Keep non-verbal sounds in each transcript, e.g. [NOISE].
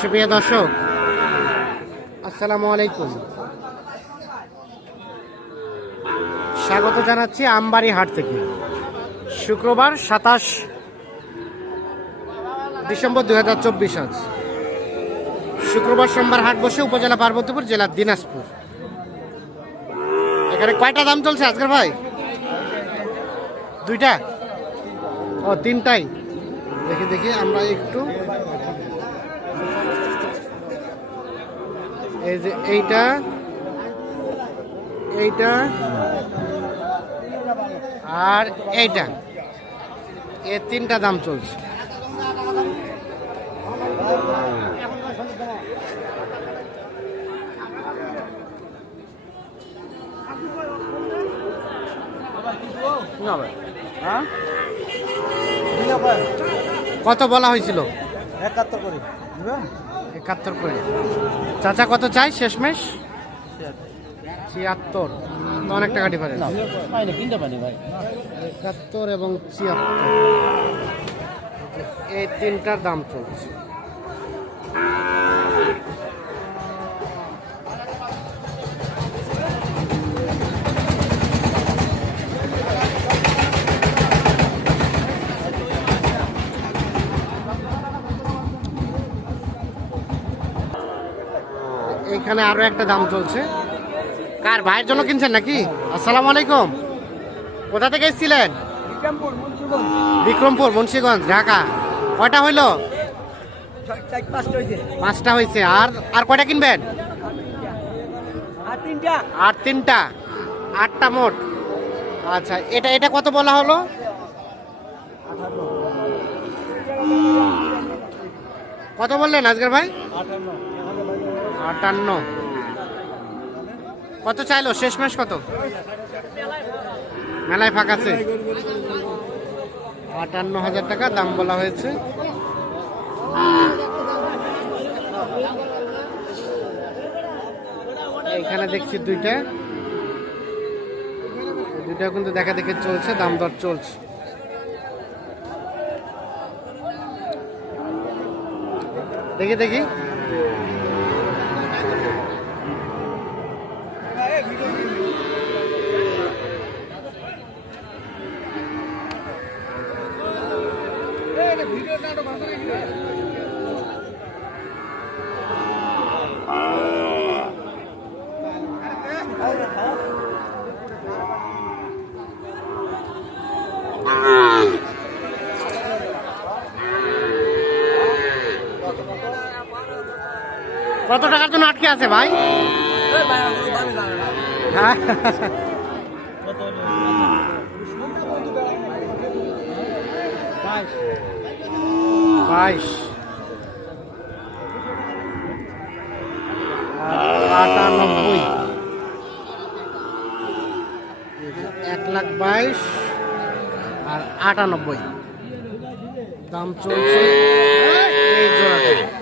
সুপ্রিয় দর্শক, আসসালামু আলাইকুম। স্বাগত জানাচ্ছি আমবাড়ি হাট থেকে। শুক্রবার সাতাশ ডিসেম্বর দুই হাজার চব্বিশ আজ। শুক্রবার সোমবার হাট বসে উপজেলা পার্বতীপুর, জেলা দিনাজপুর। এখানে কয়টা দাম চলছে আজকের ভাই? দুইটা? ও, তিনটাই। দেখি দেখি, আমরা একটু এই যে এইটা এইটা আর এইটা। এ তিনটা দাম চলছে। হ্যাঁ? কত বলা হয়েছিল? একাত্তর করে। একাত্তর করে। চাচা কত চাই শেষমেশ? ছিয়াত্তর। তো অনেক টাকা ডিফারেন্স একাত্তর এবং ছিয়াত্তর। এই তিনটার দাম চলছে। এইখানে আরও একটা দাম চলছে। কার ভাইয়ের জন্য কিনছেন নাকি? আসসালামু আলাইকুম। কোথা থেকে এসেছিলেন? বিক্রমপুর মুন্সীগঞ্জ। ঢাকা। কয়টা হইল? পাঁচটা হয়েছে আর আর কয়টা কিনবেন? আর তিনটা। আর তিনটা। আটটা মোট। আচ্ছা এটা এটা কত বলা হলো? কত বললেন আজকের ভাই? আঠান্ন। আটান্ন। কত চাইলো? শেষ মাস কত? মেলায় ফাঁকাছে আটান্ন হাজার টাকা দাম বলা হয়েছে। এখানে দেখছি দুইটা। দুইটা কিন্তু দেখা দেখে চলছে, দাম দর চলছে। দেখি দেখি। কত টাকার জন্য আটকে আছে ভাই? হ্যাঁ। বাইশ আটানব্বই এক লাখ বাইশ আর আটানব্বই। দাম চলছে। এই জোড়াটা।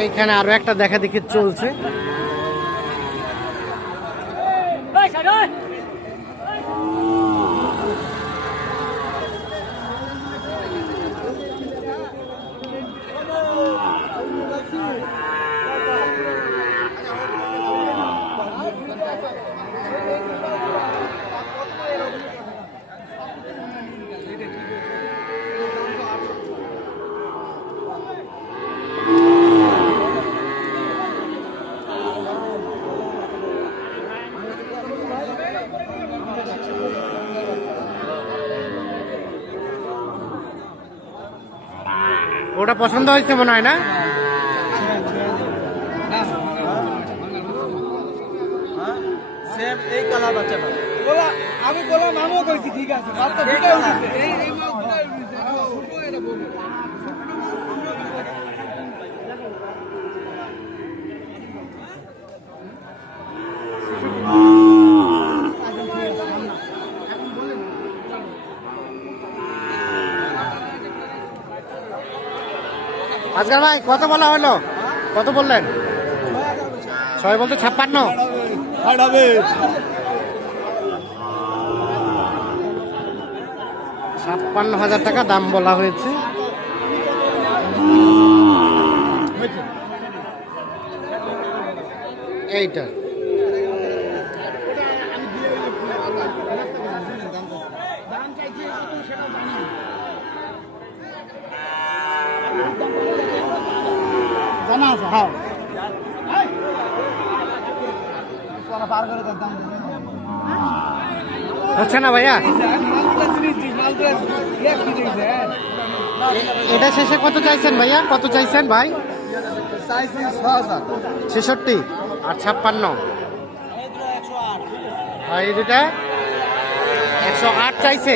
এইখানে আরও একটা দেখা দেখি চলছে। ওটা পছন্দ হয়েছে মনে হয় না? বাচ্চাটা। আমি বললাম আমিও কইছি ঠিক আছে। আজকাল ভাই কত বলা হলো। কত বললেন? ছয় বলতে ছাপ্পান্ন। ছাপ্পান্ন হাজার টাকা দাম বলা হয়েছে। এইটা জানা আছে হ্যাঁ পার করে দাম হচ্ছে না ভাইয়া? এটা শেষে কত চাইছেন ভাইয়া? কত চাইছেন ভাই? ছেষট্টি আর ছাপ্পান্ন। এই দুটা একশো আট চাইছে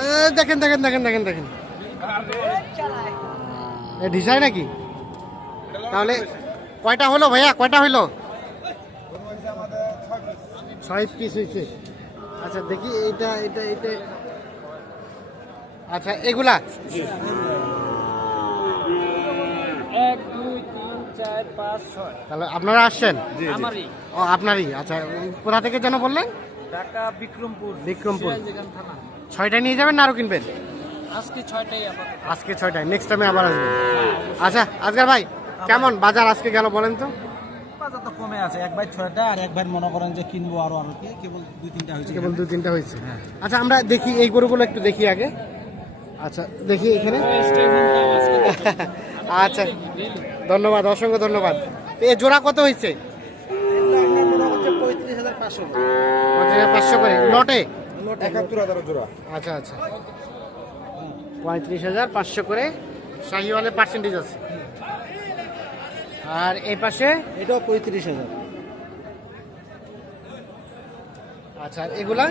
এ, দেখেন দেখেন দেখেন দেখেন দেখেন। এ ঢিসাই নাকি তাহলে কয়টা হলো ভাইয়া? কয়টা হলো ছয় পিস হয়েছে আচ্ছা দেখি এটা এটা এটা আচ্ছা এগুলা? এক দুই তিন চার পাঁচ ছয়। তাহলে আপনারা আসছেন? ও আপনারই। আচ্ছা কোথা থেকে যেন বললেন? ঢাকা বিক্রমপুর। বিক্রমপুর। থানা। ছয়টা নিয়ে যাবেন না আরও কিনবেন? আজকে ছয়টাই আজকে ছয়টায় নেক্সট টাইমে আবার আসবেন আচ্ছা আজকাল ভাই কেমন বাজার আজকে গেল বলেন তো? বাজার তো কমে আছে এক ভাই ছয়টা আর এক ভাই মনে করেন যে কিনবো আরও আরও কি? কেবল দুই তিনটা হয়েছে। কেবল দু তিনটা হয়েছে। আচ্ছা আমরা দেখি এই গরুগুলো একটু দেখি আগে। আচ্ছা দেখি এখানে। [LAUGHS] আচ্ছা ধন্যবাদ অসংখ্য ধন্যবাদ। এ জোড়া কত হয়েছে? পঁয়ত্রিশ হাজার পাঁচশো পাঁচশো করে। লটে? একাত্তর হাজার জোড়া। আচ্ছা আচ্ছা। পঁয়ত্রিশ হাজার পাঁচশো করে শাহিওয়ালের পার্সেন্টেজ আছে। আর এই পাশে? এটাও পঁয়ত্রিশ হাজার। আচ্ছা আর এগুলা?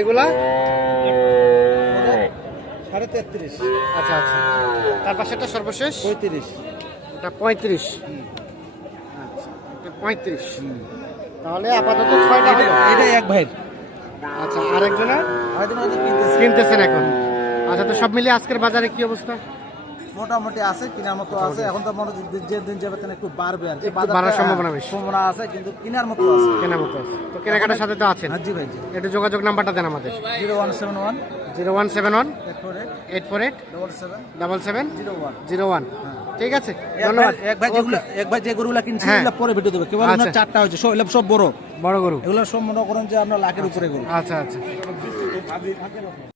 এগুলা? সাড়ে তেত্রিশ। আচ্ছা আচ্ছা। তার পাশে একটা সর্বশেষ? পঁয়ত্রিশ। এটা পঁয়ত্রিশ। পঁয়ত্রিশ। তাহলে আপাতত ছয়টা হলো এটাই এক ভাইয়ের। আচ্ছা আরেকজনের? কিনতেছেন এখন। আচ্ছা তো সব মিলিয়ে আজকের বাজারে কি অবস্থা? মোটামুটি আছে কেনার মতো আছে। এখন তো মনে হচ্ছে যে দিন যাবে তেন একটু বাড়বে আর বাড়ার হ্যাঁ, সম্ভাবনা বেশি। সম্ভাবনা আছে কিন্তু কেনার মতো আছে। কেনার মতো আছে। তো কেনাকাটার সাথে তো আছেন। হ্যাঁ জি ভাই জি। একটু যোগাযোগ নাম্বারটা দেন আমাদের। Zero one seven one. Zero one seven one eight four eight. Eight four eight double seven. Double seven zero one. Zero one. ঠিক আছে? ধন্যবাদ। এক ভাই যেগুলো এক ভাই যে গরুগুলা কিনছে হ্যাঁ। এগুলো পরে ভিডিও দেবে। কেবল আপনার চারটা হয়েছে সব এগুলো সব বড়। বড় গরু। এগুলো সব মনে করেন যে আপনার লাখের উপরে গরু। আচ্ছা আচ্ছা।